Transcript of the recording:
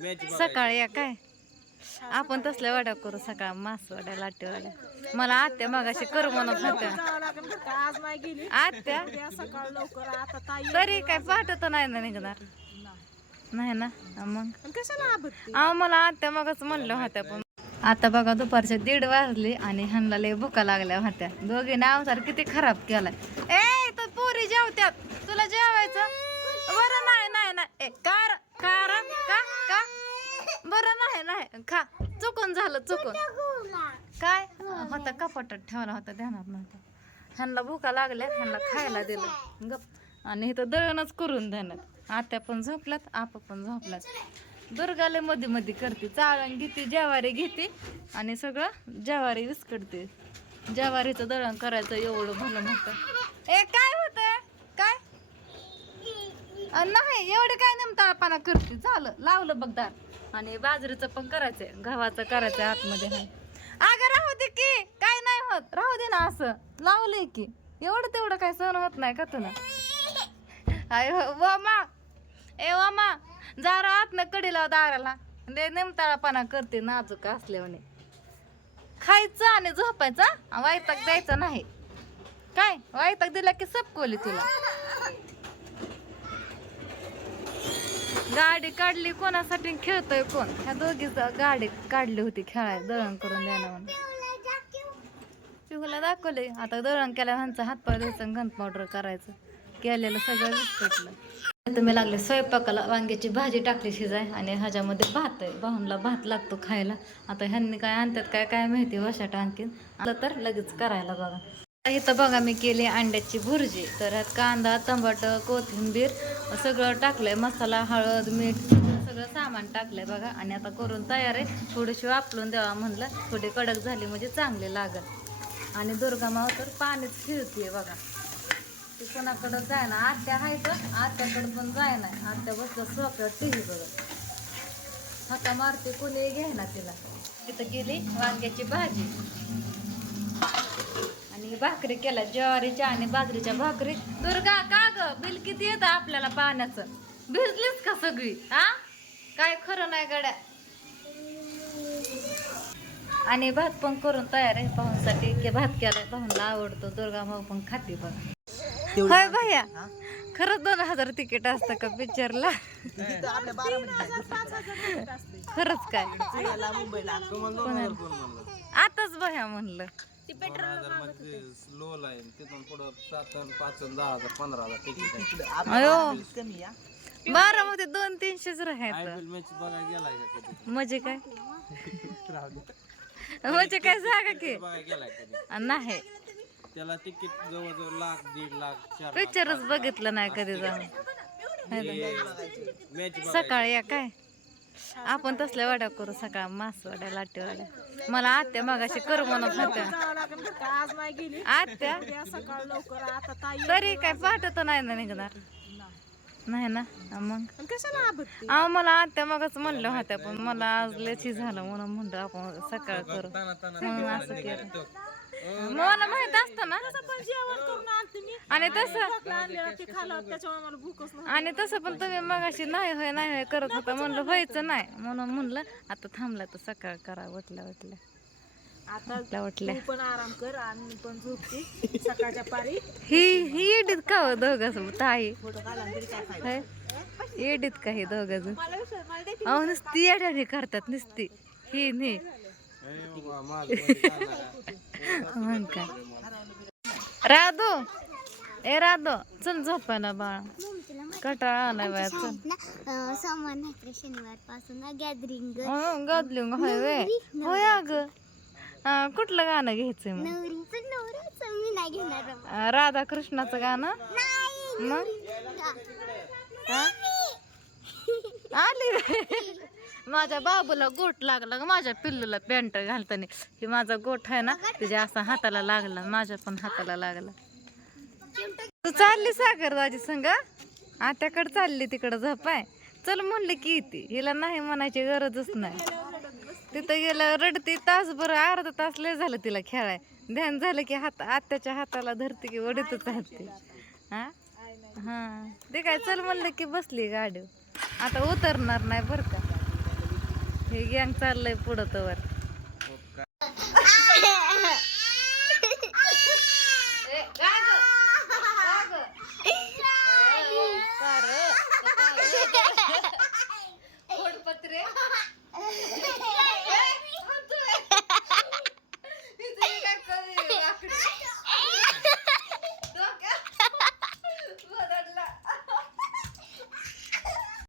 सकाळी या काय? आपण तसल्या वाड्या करू सकाळ मास वाड्या लाटे वाड्या. मला आत्या मगाशी कर म्हणत होत्या. जावं लागेल बरं का? आज नाही गेली. आत्या? उद्या सकाळ लवकर. आता ताई तरी काय पाठवत नाही ना निघणार. नाही ना? हा मग? कशाला मला आत्या मगच म्हणलं होत्या पण. आता बघा दुपारच्या दीड वाजले आणि ह्यांना लय भुका लागल्या होत्या. दोघीने अवतार किती खराब केलाय. ए तर पोरी जेवत्यात. तुला जेवायचं? बरं नाही नाही नाही. ए कार कार का का? बरं नाही नाही. खा. चुकून झालं चुकून. काय? होता कपाटात ठेवला होता ध्यानात नव्हता. ह्यांना भुका लागल्या ह्यांना खायला दिलं. गप. आणि इथं दळणच करून देण्यात आत्या पण झोपल्यात आपा पण झोपल्यात. दुर्गाले मध्ये मध्ये करते चाळण घेते ज्वारी घेते आणि सगळं ज्वारी विस्कडते ज्वारीचं दळण करायचं एवढं भलं मोठं ए काय होतंय काय? नाही एवढे काय नेमतापणा करते? झालं लावलं बघ दार. आणि बाजरीचं पण करायचंय गव्हाचं करायचंय आतमध्ये. हाय अगं राहू दे की काय नाही होत. राहू दे ना असं. लावलंय की. एवढं तेवढं काय सहन होत नाही का तुला? अय वामा. ए वामा. जरा आतनं कडी लाव दाराला. नेमताळापणा करते नाजूक असल्याने खायचं आणि झोपायचं वायताक द्यायचं नाही. काय? वायताक दिला की सपकोली तुला. गाडी काढली कोणासाठी खेळतोय कोण? ह्या दोघीच गाडी काढली होती खेळाय दळण करून द्यायला म्हणून. पिहूला दाखवले आता दळण केल्या ह्यांचा हातपाय द्यायचं गंध पावडर करायचं. केलेलं सगळं विस्कटलं. तुम्ही मी लागले स्वयंपाकाला वांग्याची भाजी टाकली शिजाय आणि ह्याच्यामध्ये भात आहे. भाऊनला भात लागतो खायला. आता ह्यांनी काय आणतात काय काय माहिती वशाट आणखीन. आलं तर लगेच करायला बघा. इथं बघा मी केली अंड्याची भुर्जी. तर ह्यात कांदा टमाट कोथिंबीर सगळं टाकलंय. मसाला हळद मीठ सगळं सामान टाकलंय बघा. आणि आता करून तयार आहे. थोडीशी वापरून द्यावा म्हणलं. थोडी कडक झाली म्हणजे चांगली लागल. आणि दुर्गा माव तर पाणीच फिरतीये बघा. ती कोणाकडं जाय ना आत्या आहे तर आत्याकडं पण जाय नाही आत्या बसलं टी टीव्ही बघत. हाता मारते कोणी घ्याय ना तिला. तिथं गेली वांग्याची भाजी. भाकरी केल्या ज्वारीच्या आणि बाजरीच्या भाकरी. दुर्गा का ग? बिल किती येतं आपल्याला पाण्याचं? भिजलीच का सगळी? हा काय खरं नाही गड्या. आणि भात पण करून तयार आहे पाहूनसाठी की भात केलाय पाहूनला आवडतो. दुर्गा भाऊ पण खाते बघा. होय भैया? खरंच दोन हजार तिकीट असतं का पिक्चरला खरंच काय? आताच भैया म्हणलं. लो लाईन तिथून पुढं सात पाच दहा हजार पंधरा हजार तिकीट दोन तीनशेच राहायचं मॅच बघायला गेलाय का कधी? म्हणजे काय? म्हणजे काय सांगा की? बघायला गेलाय कधी? आ, नाही. त्याला तिकीट जवळजवळ लाख दीड लाख चार पिक्चरच बघितलं नाही कधी जाऊन. मॅच सकाळी या काय? आपण तसल्या वाड्या करू सकाळ मास वाड्या लाटे वाड्या. मला आत्या मगाशी कर म्हणत होत्या. आत्या? तरी काय पाठवत नाही ना निघणार. नाही ना? मग? कशाला मला आत्या मगच म्हणलं होत्या पण मला आज लेची झालं म्हणून म्हणलं आपण सकाळ करू. म्हणून असं केलं. मला माहीत असतं ना पण जेवण करून आणते मी. आणि तसं आणि तसं पण तुम्ही मगाशी नाही होय नाही होय करत होता म्हणलं व्हायचं नाही. म्हणून म्हणलं आता थांबलं तर सकाळ करा वटल्या वटल्या आता तू पण आराम कर आणि मी पण झोपते. सकाळच्या पारी ही ही एडीत का हो दोघं ताई. एडीत का हे दोघं अहो नुसती येड्याने करतात नुसती. ही नाही काय? राधो ए राधो चल झोपायला बाळा. कटाळा आलाय बाया चल. सोमवार नाहीतर शनिवारपासून गॅदरिंग गादलिंग होय वे. होय अग. कुठलं गाणं घ्यायचंय मग. अं, राधाकृष्णाचं गाणं? नाही मग? आली. माझ्या बाबूला गोट लागला ग माझ्या पिल्लूला पॅन्ट घालताना. हे माझा गोठ आहे ना तुझ्या असा हाताला लागला माझ्या पण हाताला लागला. तू चालली सागर दाजी संग? आत्याकडे चालली तिकडं झपाय चल म्हणलं की येते हिला नाही म्हणायची गरजच नाही. तिथं गेलं रडती तासभर अर्धा तास लय झालं तिला खेळाय. ध्यान झालं की हात आत्याच्या हाताला धरते की वडीतच राहते. हा? हा. ते काय चल म्हणलं की बसली गाडी आता उतरणार नाही बरं का. हे गँग चाललंय पुढं तवर. पत्रे